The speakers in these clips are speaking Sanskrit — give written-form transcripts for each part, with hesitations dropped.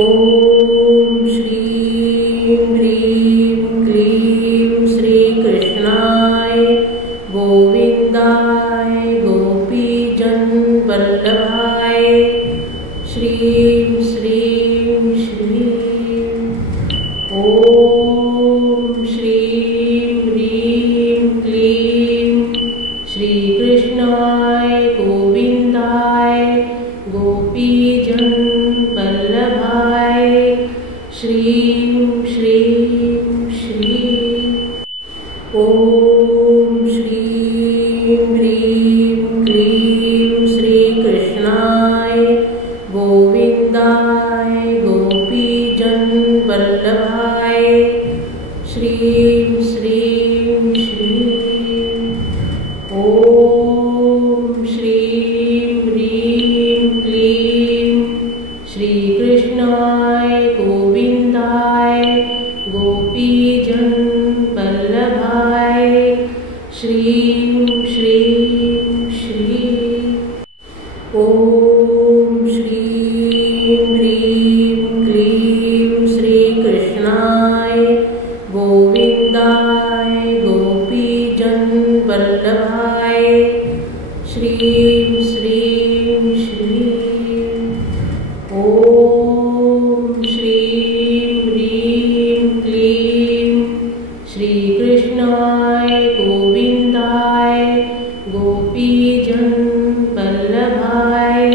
ॐ श्रीं ह्रीं क्लीं श्रीकृष्णाय गोविन्दाय गोपीजनवल्लभाय श्रीं श्रीं श्रीं ॐ श्रीं ह्रीं क्लीं श्रीकृष्णाय गोविन्दाय गोपीजनवल्लभाय श्रीं श्रीं श्रीं ॐ श्रीं ह्रीं क्लीं श्रीकृष्णाय गोविन्दाय गोपीजनवल्लभाय श्रीं श्रीं श्रीं ॐ श्रीं ह्रीं क्लीं श्रीकृष्णाय गोविन्दाय गोपीजनवल्लभाय श्रीं श्रीं श्रीं ॐ श्रीं ह्रीं क्लीं श्रीकृष्णाय गोविन्दाय गोपीजनवल्लभाय श्रीं श्रीं श्रीं ॐ श्रीं ह्रीं क्लीं श्रीकृष्णाय गोविन्दाय गोपीजनवल्लभाय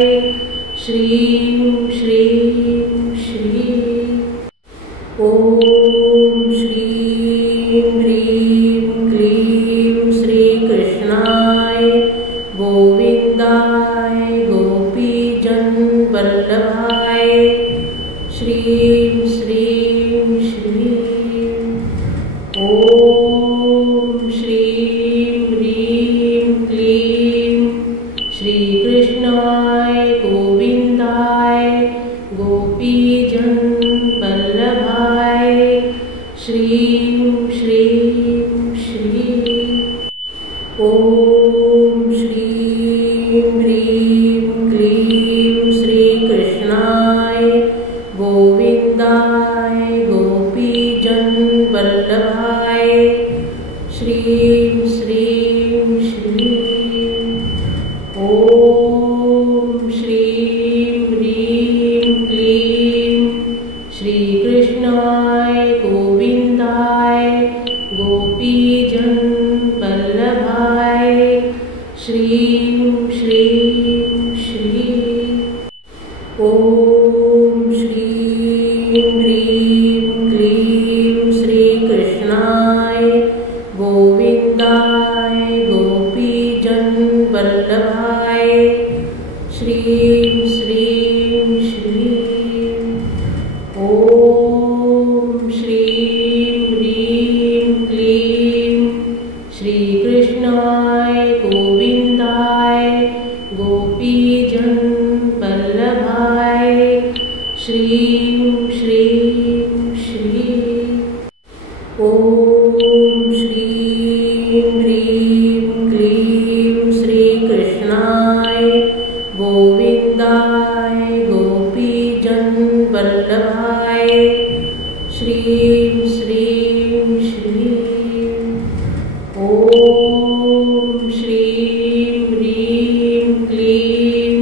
श्रीं श्रीं श्रीं ॐ श्रीं ह्रीं क्लीं श्रीकृष्णाय गोविन्दाय गोपीजनवल्लभाय श्रीं श्रीं श्रीं ॐ श्रीं ह्रीं क्लीं श्रीकृष्णाय गोविन्दाय गोपीजनवल्लभाय श्रीं श्रीं श्रीं ॐ श्रीं ह्रीं क्लीं श्रीकृष्णाय गोविन्दाय गोपीजनवल्लभाय श्रीं श्रीं श्रीं ॐ श्रीं ह्रीं क्लीं श्रीकृष्णाय गोविन्दाय गोपीजनवल्लभाय श्रीं श्रीं श्रीं ॐ श्रीं ह्रीं क्लीं श्रीकृष्णाय गोविन्दाय गोपीजनवल्लभाय श्रीं श्रीं श्रीं ॐ श्रीं ह्रीं क्लीं श्रीकृष्णाय गोविन्दाय गोपीजनवल्लभाय श्रीं श्रीं श्रीं ॐ श्रीं ह्रीं क्लीं श्रीकृष्णाय गोविन्दाय गोपीजनवल्लभाय श्रीं श्रीं श्रीं ॐ श्रीं ह्रीं क्लीं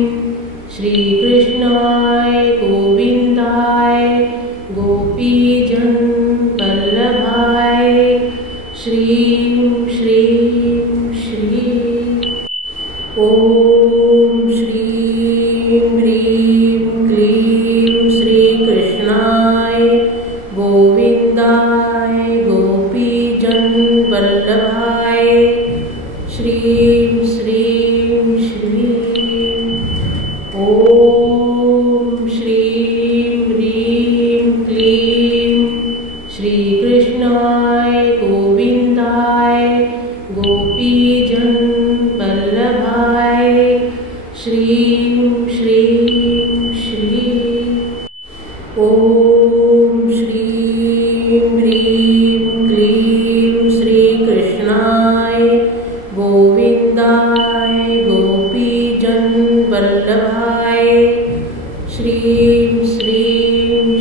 श्रीकृष्णाय गोविन्दाय गोपीजनवल्लभाय श्रीं श्रीं श्रीं ॐ श्रीं ह्रीं क्लीं श्रीकृष्णाय गोविन्दाय गोपीजनवल्लभाय श्रीं श्रीं श्रीं ॐ श्रीं ह्रीं क्लीं श्रीकृष्णाय गोविन्दाय गोपीजनवल्लभाय श्रीं श्रीं श्रीं ॐ श्रीं ह्रीं क्लीं श्रीकृष्णाय गोविन्दाय गोपीजनवल्लभाय श्रीं श्रीं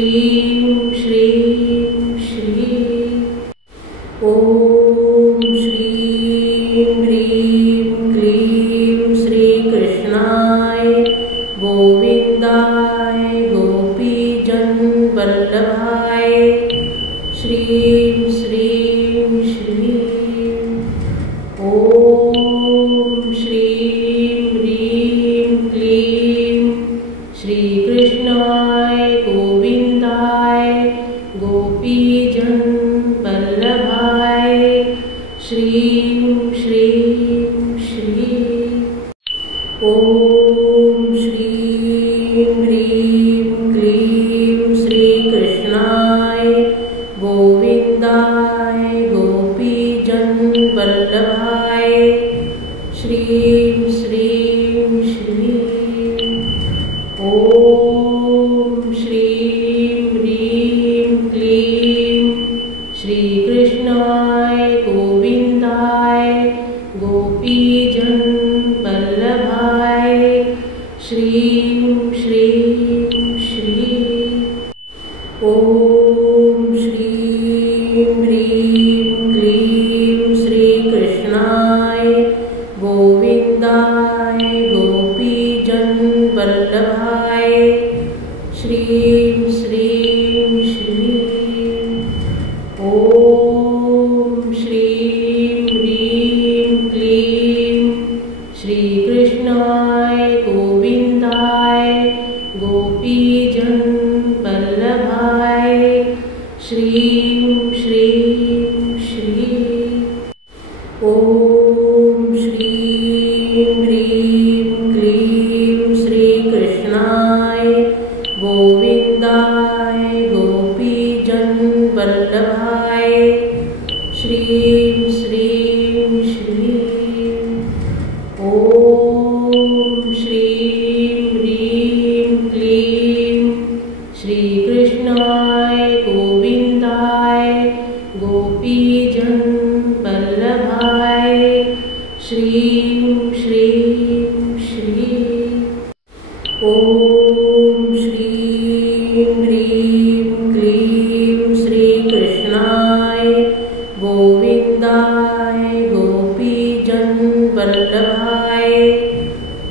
श्रीं श्रीं श्रीं। ॐ श्रीं ह्रीं क्लीं श्रीकृष्णाय गोविन्दाय गोपीजनवल्लभाय श्रीं श्रीं श्रीं। ॐ श्रीं ह्रीं क्लीं श्रीकृष्णाय गोविन्दाय गोपीजनवल्लभाय श्रीं श्रीं श्रीं। ॐ श्रीं ह्रीं क्लीं श्रीकृष्णाय गोविन्दाय गोपीजनवल्लभाय श्रीं श्रीं श्रीं। ॐ श्रीं ह्रीं क्लीं श्रीकृष्णाय गोविन्दाय गोपीजनवल्लभाय श्रीं श्रीं श्रीं। ॐ श्रीं ह्रीं क्लीं श्रीकृष्णाय गोविन्दाय गोपीजनवल्लभाय श्रीं श्रीं श्रीं। ॐ श्रीं ह्रीं क्लीं श्रीकृष्णाय गोविन्दाय गोपीजनवल्लभाय श्रीं श्रीं श्रीं। ॐ श्रीं ह्रीं क्लीं श्रीकृष्णाय गोविन्दाय गोपीजनवल्लभाय श्रीं श्रीं श्रीं। ॐ श्रीं ह्रीं क्लीं श्रीकृष्णाय गोविन्दाय गोपीजनवल्लभाय श्रीं श्रीं श्रीं। ॐ श्रीं ह्रीं क्लीं श्रीकृष्णाय गोविन्दाय गोपीजनवल्लभाय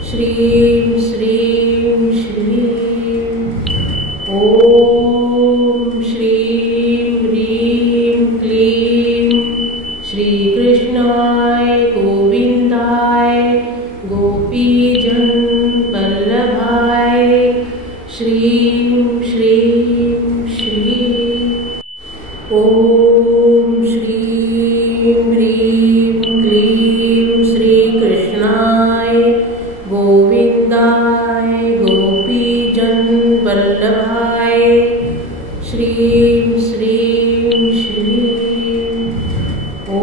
श्रीं श्रीं श्रीं। ॐ श्रीं ह्रीं क्लीं श्रीकृष्णाय गोविन्दाय गोपीजनवल्लभाय श्रीं श्रीं श्रीं। ॐ श्रीं ह्रीं क्लीं श्रीकृष्णाय गोविन्दाय गोपीजनवल्लभाय श्रीं श्रीं श्रीं। ॐ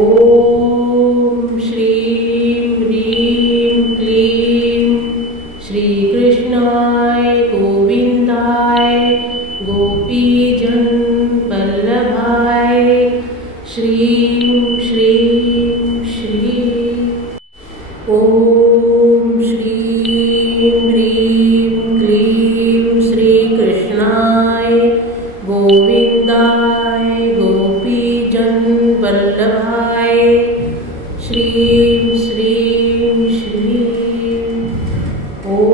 श्रीं ह्रीं क्लीं श्रीकृष्णाय गोविन्दाय गोपीजनवल्लभाय श्रीं श्रीं श्रीं। ॐ श्रीं ह्रीं क्लीं श्रीकृष्णाय गोविन्दाय गोपीजनवल्लभाय श्रीं श्रीं श्रीं। ॐ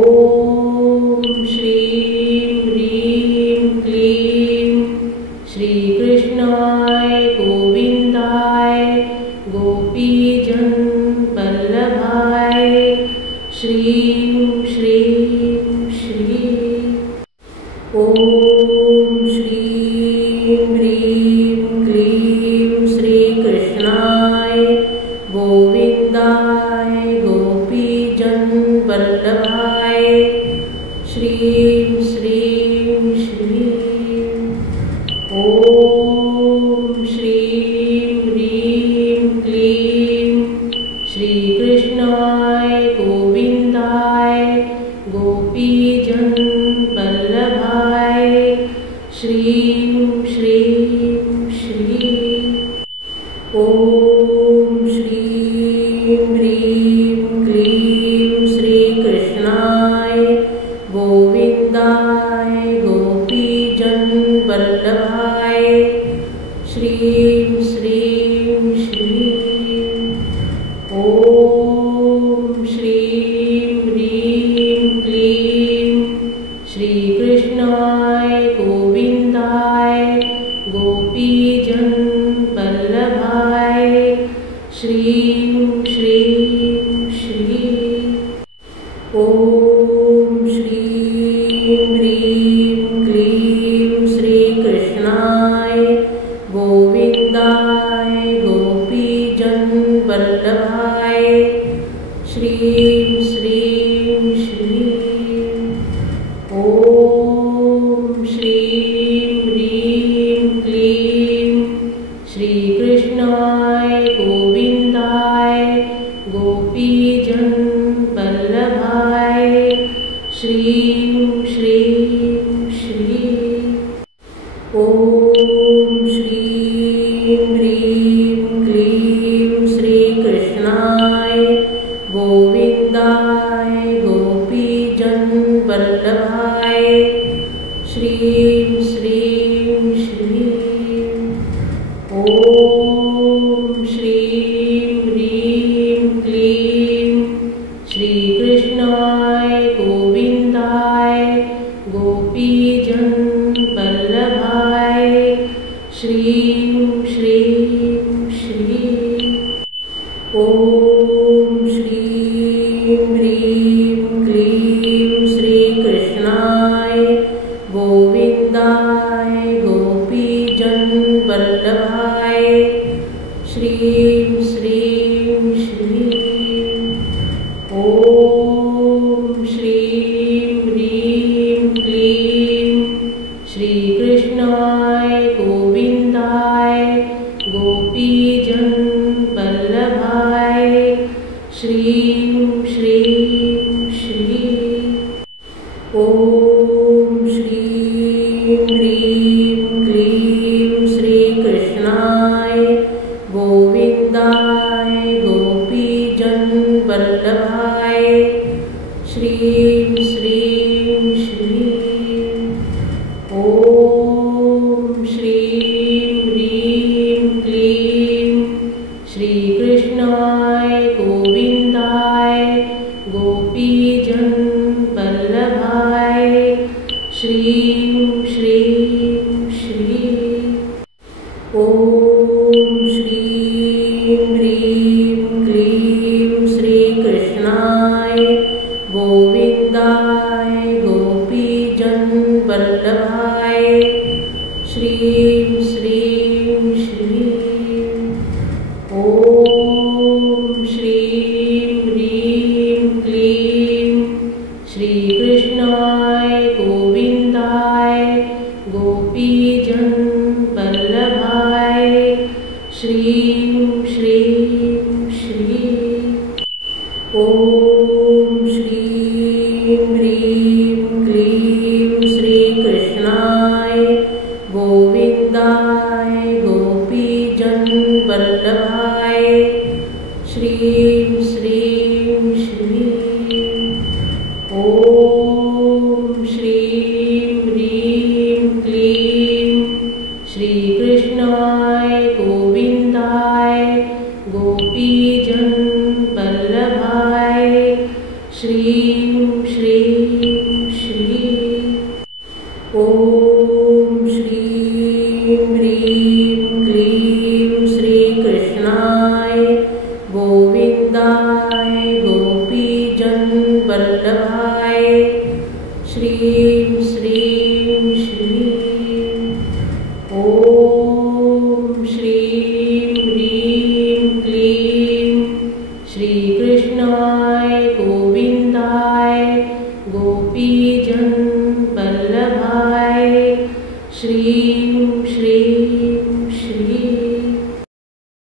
श्रीं ह्रीं क्लीं श्रीकृष्णाय गोविन्दाय गोपीजनवल्लभाय श्रीं श्रीं श्रीं। ॐ श्रीं ह्रीं क्लीं श्रीकृष्णाय गोविन्दाय गोपीजनवल्लभाय श्रीं श्रीं श्रीं। ॐ श्रीं ह्रीं क्लीं श्रीकृष्णाय गोविन्दाय गोपीजनवल्लभाय श्रीं श्रीं श्रीं। ॐ श्रीं ह्रीं क्लीं श्रीकृष्णाय गोविन्दाय गोपीजनवल्लभाय श्रीकृष्णाय गोविन्दाय गोपीजन वल्लभाय श्रीं श्रीं श्री। ॐ श्रीं ह्रीं क्लीं श्रीकृष्णाय गोविन्दाय गोपीजन वल्लभाय श्रीं श्रीं श्री। ॐ श्रीं ह्रीं क्लीं श्रीकृष्णाय गोविन्दाय गोपीजन वल्लभाय श्रीं श्रीं श्री। ॐ श्रीं ह्रीं क्लीं श्रीकृष्णाय गोविन्दाय गोपीजन वल्लभाय श्रीं श्रीं श्री। ॐ श्रीं ह्रीं क्लीं श्रीकृष्णाय गोविन्दाय गोपीजन वल्लभाय श्रीं श्रीं श्री। ॐ श्रीं ह्रीं क्लीं श्रीकृष्णाय गोविन्दाय गोपीजन वल्लभाय श्रीं श्रीं श्री। ॐ श्रीं ह्रीं क्लीं श्रीकृष्णाय गोविन्दाय गोपीजन वल्लभाय श्रीं श्रीं श्री। ॐ श्रीं ह्रीं क्लीं श्रीकृष्णाय गोविन्दाय गोपीजन वल्लभाय श्रीं श्रीं श्री। ॐ श्रीं ह्रीं क्लीं श्रीकृष्णाय गोविन्दाय गोपीजन वल्लभाय श्रीं श्रीं श्री। ॐ श्रीं ह्रीं क्लीं श्रीकृष्णाय गोविन्दाय गोपीजन वल्लभाय श्रीं श्रीं श्री। ॐ श्रीं ह्रीं क्लीं श्रीकृष्णाय गोविन्दाय गोपीजन वल्लभाय श्रीं श्रीं श्री। ॐ श्रीं ह्रीं क्लीं श्रीकृष्णाय गोविन्दाय गोपीजन वल्लभाय श्रीं श्रीं श्री। ॐ श्रीं ह्रीं क्लीं श्रीकृष्णाय गोविन्दाय गोपीजन वल्लभाय श्रीं श्रीं श्री। ॐ श्रीं ह्रीं क्लीं श्रीकृष्णाय गोविन्दाय गोपीजन वल्लभाय श्रीं श्रीं श्री। ॐ श्रीं ह्रीं क्लीं श्रीकृष्णाय गोविन्दाय गोपीजन वल्लभाय श्रीं